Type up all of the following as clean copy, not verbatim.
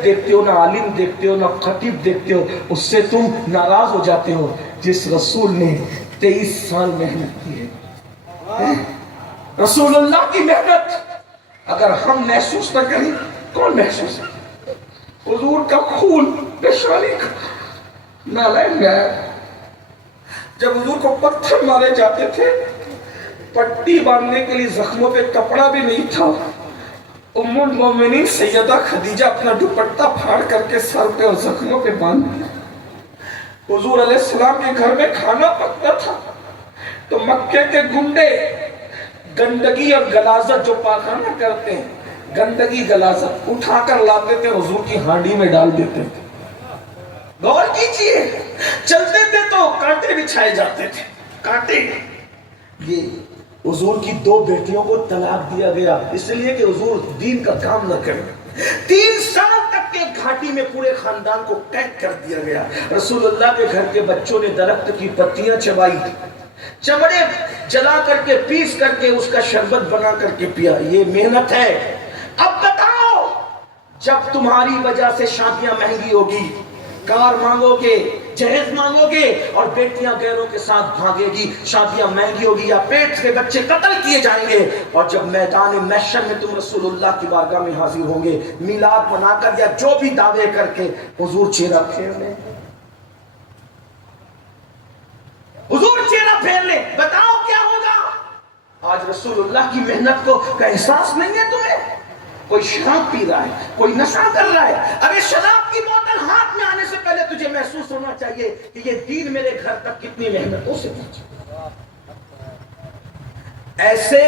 सैयद देखते हो, ना आलिम देखते हो, ना खतीब देखते हो, उससे तुम नाराज हो जाते हो जिस रसूल ने 23 साल मेहनत की है। रसूलुल्लाह की मेहनत अगर हम महसूस न करें, कौन महसूस करे? हुजूर का खून पेशानी का नालैन में आया। जब हुजूर को पत्थर मारे जाते थे, पट्टी बांधने के लिए जख्मों पे कपड़ा भी नहीं था, उम्मुल मोमिनीन सैयदा खदीजा अपना दुपट्टा फाड़ करके सर पे और जख्मों पे बांध दिया। हुजूर अलैहिस्सलाम के घर में खाना पकता था तो मक्के के गुंडे गंदगी और गलाजत जो पाखाना करते हैं, गंदगी गलाजत उठाकर लाते थे, हुजूर की हांडी में डाल देते थे। गौर कीजिए, चलते थे तो कांटे बिछाए जाते थे, कांटे। ये हुजूर की 2 बेटियों को तलाक दिया गया इसलिए कि हुजूर दीन का काम न करें। 3 साल तक के घाटी में पूरे खानदान को कैद कर दिया गया। रसूलुल्लाह के घर के बच्चों ने दरख्त की पत्तियां चबाई, चमड़े जला करके पीस करके उसका शरबत बना करके पिया। ये मेहनत है। अब बताओ, जब तुम्हारी वजह से शादियां महंगी होगी, कार मांगोगे, जहेज मांगोगे और बेटियां गैरों के साथ भागेगी, शादियां महंगी होगी या पेट के बच्चे कत्ल किए जाएंगे, और जब मैदान महशर में तुम रसूलुल्लाह की बारगाह में हाजिर होंगे, मिलाद मनाकर या जो भी दावे करके, हुजूर चेहरा फेर ले, हुजूर चेहरा फेर ले, बताओ क्या होगा? आज रसूलुल्लाह की मेहनत का एहसास नहीं है तुम्हें? कोई शराब पी रहा है, कोई नशा कर रहा है। अरे शराब की बोतल हाथ में आने से पहले तुझे महसूस होना चाहिए कि ये दीन मेरे घर तक कितनी मेहनतों से पहुंचा। ऐसे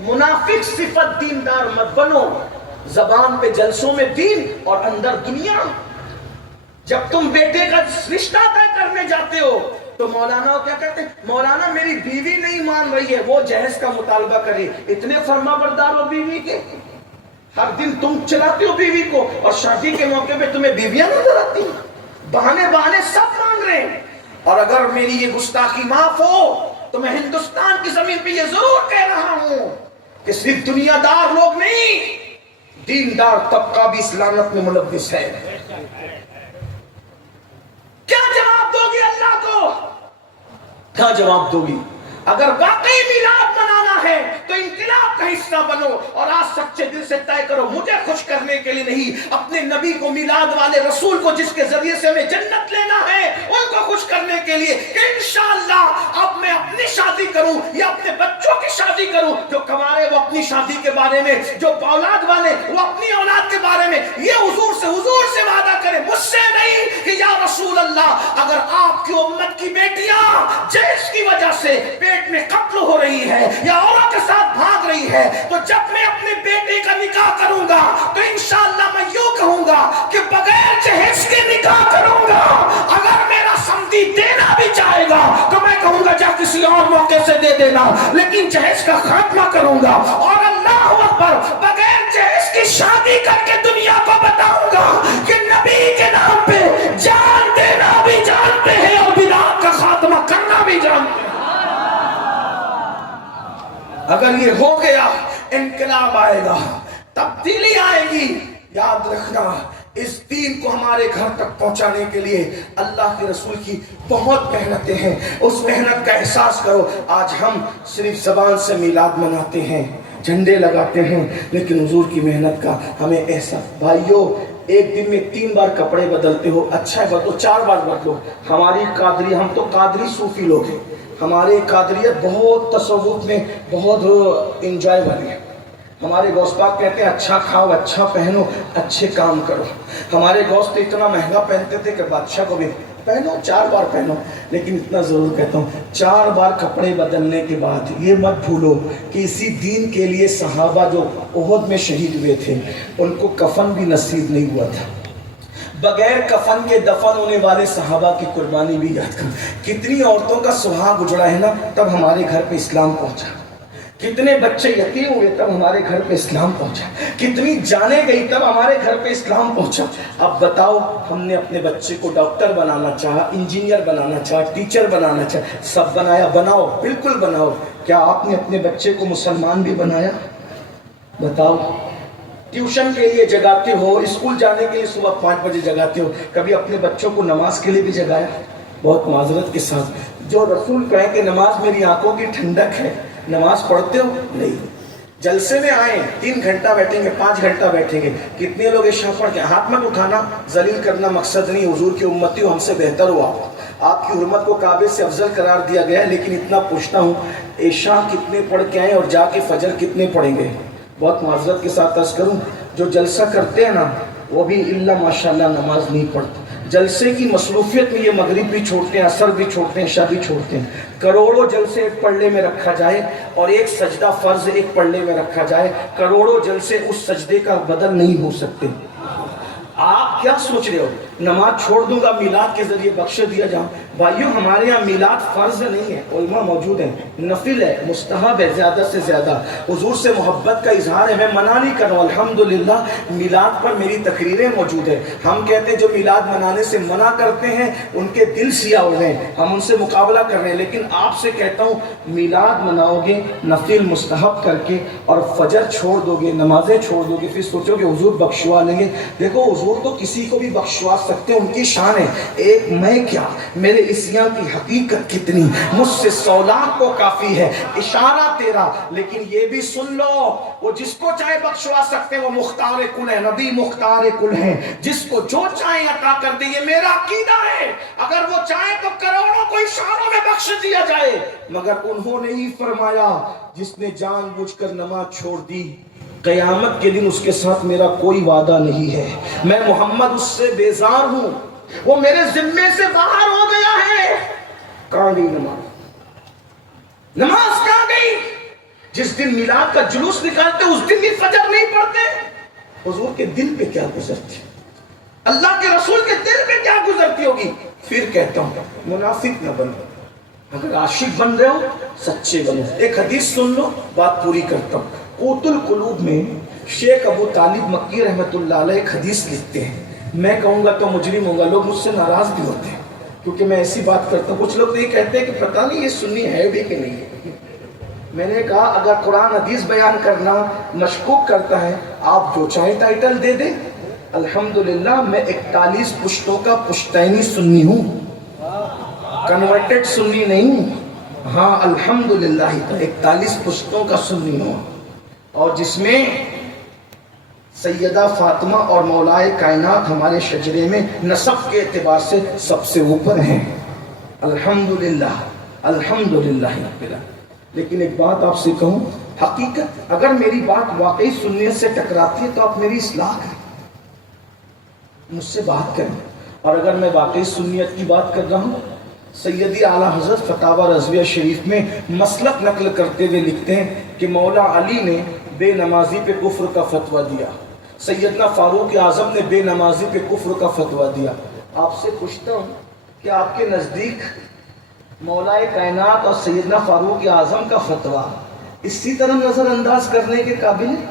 मुनाफिक सिफत दीनदार मत बनो, जबान पे जलसों में दीन और अंदर दुनिया। जब तुम बेटे का रिश्ता तय करने जाते हो तो मौलाना क्या कहते हैं? मौलाना मेरी बीवी नहीं मान रही है, वो जहेज का मुतालबा करे। इतने फर्माबरदार हो बीवी के, हर दिन तुम चलाते हो बीवी को और शादी के मौके पे तुम्हें बीवियां नजर आती हैं। बहाने बहाने सब मान रहे हैं। और अगर मेरी ये गुस्ताखी माफ हो तो मैं हिंदुस्तान की जमीन पे ये जरूर कह रहा हूं कि सिर्फ दुनियादार लोग नहीं, दीनदार तबका भी इस लानत में मुलव्विस है। क्या जवाब दोगी अल्लाह को? क्या जवाब दोगी? अगर वाकई मिलाद मनाना है तो इंकिलाब का हिस्सा बनो और आज सच्चे दिल से तय करो, मुझे खुश करने के लिए नहीं, अपने नबी को, मिलाद वाले रसूल को, जिसके जरिए से हमें जन्नत लेना है, उनको खुश करने के लिए कि इंशाअल्लाह अब मैं अपनी शादी करूं या अपने बच्चों की शादी करूं। जो कमारे वो अपनी शादी के बारे में, जो औलाद वाले वो अपनी औलाद के बारे में ये हुजूर से वादा करें, मुझसे नहीं कि या रसूल अल्लाह, अगर आपकी उम्मत की बेटियां जहेज की वजह से पेट में कत्ल हो रही है या औरों के साथ भाग रही है, तो जब मैं अपने बेटे का निकाह करूंगा तो इंशाअल्लाह मैं यूं कहूंगा कि बगैर जहेज के निकाह करूंगा। अगर मेरा समधी देना भी चाहेगा तो मैं कहूंगा जा किसी और मौके से दे देना, लेकिन जहेज का खात्मा करूंगा। और अल्लाह अकबर, बगैर जहेज की शादी करके दुनिया को बताऊंगा कि नबी के नाम पे जान देना भी जानते हैं और बिदात का खात्मा करना भी जानते हैं। अगर ये हो गया, इनकलाब आएगा, तब्दीली आएगी। याद रखना, इस दीन को हमारे घर तक पहुंचाने के लिए अल्लाह के रसूल की बहुत मेहनतें हैं। उस मेहनत का एहसास करो। आज हम सिर्फ ज़बान से मिलाद मनाते हैं, झंडे लगाते हैं, लेकिन हुजूर की मेहनत का हमें एहसास। भाइयों, एक दिन में 3 बार कपड़े बदलते हो, अच्छा है बदलो, 4 बार बदलो। हमारी कादरी, हम तो कादरी सूफी लोग हैं, हमारे कादरियत बहुत तसव्वुफ में बहुत इंजॉय वाली है। हमारे गौस पाक कहते हैं अच्छा खाओ, अच्छा पहनो, अच्छे काम करो। हमारे गौस तो इतना महंगा पहनते थे कि बादशाह को भी पहनो, 4 बार पहनो। लेकिन इतना ज़रूर कहता हूँ, 4 बार कपड़े बदलने के बाद ये मत भूलो कि इसी दीन के लिए सहाबा जो उहद में शहीद हुए थे उनको कफन भी नसीब नहीं हुआ था। बगैर कफन के दफन होने वाले सहाबा की कुर्बानी भी याद कर। कितनी औरतों का सुहाग उजड़ा है ना, तब हमारे घर पे इस्लाम पहुंचा। कितने बच्चे यतीम हुए तब हमारे घर पे इस्लाम पहुंचा। कितनी जाने गई तब हमारे घर पे इस्लाम पहुंचा। अब बताओ, हमने अपने बच्चे को डॉक्टर बनाना चाहा, इंजीनियर बनाना चाहा, टीचर बनाना चाहा, सब बनाया। बनाओ, बिल्कुल बनाओ। क्या आपने अपने बच्चे को मुसलमान भी बनाया? बताओ। ट्यूशन के लिए जगाते हो, स्कूल जाने के लिए सुबह 5 बजे जगाते हो, कभी अपने बच्चों को नमाज के लिए भी जगाया? बहुत माजरत के साथ, जो रसूल कहें कि नमाज मेरी आंखों की ठंडक है, नमाज पढ़ते हो? नहीं। जलसे में आए 3 घंटा बैठेंगे, 5 घंटा बैठेंगे, कितने लोग इशा पढ़ के हाथ मत उठाना, जलील करना मकसद नहीं, हुजूर की उम्मती हो, हमसे बेहतर हो आप, आपकी हुर्मत को काबे से अफजल करार दिया गया है, लेकिन इतना पूछता हूँ इशा कितने पढ़ के आए और जाके फजर कितने पढ़ेंगे? बहुत माजरत के साथ अर्ज करूँ, जो जलसा करते हैं ना वो भी इल्ला माशाल्लाह नमाज नहीं पढ़ते। जलसे की मसरूफियत में ये मगरिब भी छोड़ते हैं, असर भी छोड़ते हैं, इशा भी छोड़ते हैं। करोड़ों जलसे एक पल्ले में रखा जाए और एक सजदा फर्ज एक पल्ले में रखा जाए, करोड़ों जलसे उस सजदे का बदल नहीं हो सकते। आप क्या सोच रहे हो नमाज छोड़ दूंगा मिलाद के जरिए बख्श दिया जाऊं? भाइयों, हमारे यहाँ मिलाद फर्ज नहीं है, उलमा मौजूद है, नफिल है, मुस्तहब है, ज्यादा से ज्यादा हुजूर से मोहब्बत का इजहार है। मैं मना नहीं कर रहा हूँ, अल्हम्दुलिल्लाह मिलाद पर मेरी तकरीरें मौजूद है। हम कहते हैं जो मिलाद मनाने से मना करते हैं उनके दिल सिया हो गए, हम उनसे मुकाबला कर रहे हैं। लेकिन आपसे कहता हूँ मिलाद मनाओगे नफिल मुस्तहब करके और फजर छोड़ दोगे, नमाजें छोड़ दोगे, फिर सोचोगे हुजूर बख्शवा लेंगे। देखो हुजूर तो किसी को भी बख्शवा सकते हैं, उनकी शान है, एक मैं क्या, मेरे इस्यां की हकीकत कितनी, मुझसे 100 लाख को काफी है इशारा तेरा। लेकिन ये भी सुन लो, वो जिसको चाहे बख्शवा सकते हैं, वो मुख्तार कुल है, नबी मुख्तार कुल है, जिसको जो चाहे अता कर दे, ये मेरा अकीदा है। अगर वो चाहे तो करोड़ों को इशारों में बख्श दिया जाए, मगर उन्होंने ही फरमाया जिसने जानबूझकर नमाज छोड़ दी क़यामत के दिन उसके साथ मेरा कोई वादा नहीं है, मैं मोहम्मद उससे बेजार हूं, वो मेरे जिम्मे से बाहर हो गया है। कहां गई नमाज? नमाज कहां गई? जिस दिन मिलाद का जुलूस निकालते उस दिन भी फजर नहीं पढ़ते। हुजूर के दिल पे क्या गुजरती, अल्लाह के रसूल के दिल पे क्या गुजरती होगी? फिर कहता हूं मुनाफिक न बनो, अगर आशिक बन रहे हो सच्चे बनो। एक हदीस सुन लो, बात पूरी करता हूं। क़ुतुल क़ुलूब में शेख अबू तालिब मक्की रहमतुल्लाह अलैह एक हदीस लिखते हैं, मैं कहूँगा तो मुजरिम होगा, लोग मुझसे नाराज भी होते हैं क्योंकि मैं ऐसी बात करता हूँ। कुछ लोग ये कहते हैं कि पता नहीं ये सुन्नी है भी कि नहीं है। मैंने कहा अगर कुरान हदीस बयान करना मशकूक करता है, आप जो चाहे टाइटल दे दे। अल्हम्दुलिल्लाह मैं 41 पुश्तों का पुश्तैनी सुन्नी हूँ, कन्वर्टेड सुन्नी नहीं हूँ। हाँ अल्हम्दुलिल्लाह 41 पुश्तों का सुन्नी हूँ, और जिसमें सैयदा फातिमा और मौलाए कायनात हमारे शजरे में नसब के एतबार से सबसे ऊपर हैं। अल्हम्दुलिल्लाह अल्हम्दुलिल्लाह। लेकिन एक बात आपसे कहूँ, हकीकत अगर मेरी बात वाकई सुन्नियत से टकराती है तो आप मेरी इस्लाह करें, मुझसे बात करें। और अगर मैं वाकई सुन्नियत की बात कर रहा हूँ, सैयदी आला हज़रत फतावा रज़विया शरीफ में मसलक नकल करते हुए लिखते हैं कि मौला अली ने बेनमाजी पे कुफ्र का फतवा दिया, सैयदना फारूक आज़म ने बेनमाजी पे कुफ्र का फतवा दिया। आपसे पूछता हूँ कि आपके नज़दीक मौलाए कायनात और सैयदना फारूक आज़म का फतवा इसी तरह नज़रअंदाज करने के काबिल है?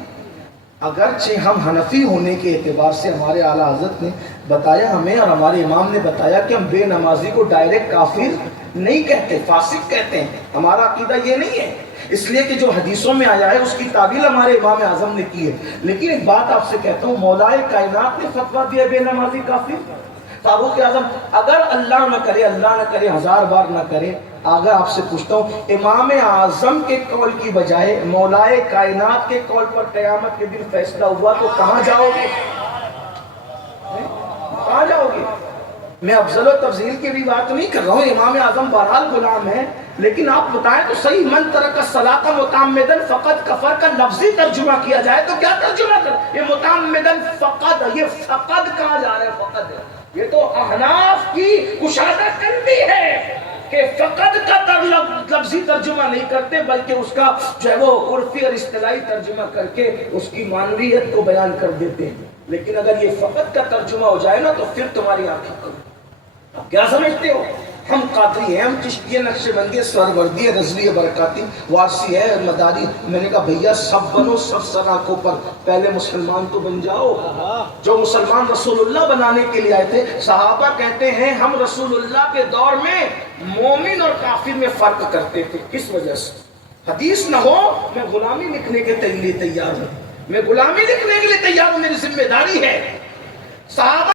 अगरचे हम हनफी होने के एतबार से हमारे आला हज़रत ने बताया हमें और हमारे इमाम ने बताया कि हम बेनमाजी को डायरेक्ट काफिर नहीं कहते, फासिक कहते हैं। हमारा अकीदा ये नहीं है, इसलिए कि जो हदीसों में आया है उसकी तावील हमारे इमाम आज़म ने की है। लेकिन एक बात आपसे कहता हूँ, मौलाए कायनात ने फतवा दिया बेनमाजी काफिर, फारूक आज़म, अगर अल्लाह न करे, अल्लाह न करे, 1000 बार न करे, अगर आपसे पूछता हूँ इमाम आज़म के कौल की बजाय मौलाए कायनात के कौल पर क़यामत के दिन फैसला हुआ तो कहाँ जाओगे? कहाँ जाओगे? मैं अफजल व तफजील की भी बात नहीं कर रहा हूँ, इमाम आज़म बहरहाल गुलाम है, लेकिन आप बताएं तो सही, मन तरक सलाता मुताम्मिदन फ़क़द कफ़र का लफ्ज़ी तर्जुमा किया जाए तो क्या तर्जुमा कर? ये मुताम्मिदन फ़क़द, ये फ़क़द कहाँ जा रहे हैं? फ़क़द ये तो अहनाफ की कुशादा कंदी है कि फ़क़द का लफ्ज़ी तर्जुमा नहीं करते, बल्कि उसका जो है वो उर्फ़ी और इस्तिलाही तर्जुमा करके उसकी मानवियत को बयान कर देते हैं। लेकिन अगर ये फ़क़द का तर्जुमा हो जाए ना तो फिर तुम्हारी आंखें खुल। आप क्या समझते हो? हम कादरी हैं, हम चिश्ती नक्शबंदी सरवर्दी रजवी बरकाती वारसी है मदारी। मैंने कहा भैया सब बनो, सब सराखों पर, पहले मुसलमान तो बन जाओ। जो मुसलमान रसूलुल्लाह बनाने के लिए आए थे, सहाबा कहते हैं हम रसूलुल्लाह के दौर में मोमिन और काफिर में फर्क करते थे। किस वजह से? हदीस न हो मैं गुलामी लिखने के लिए तैयार हूँ। میں غلامی لکھنے کے لیے تیار ہوں، میری ذمہ داری ہے۔ صحابہ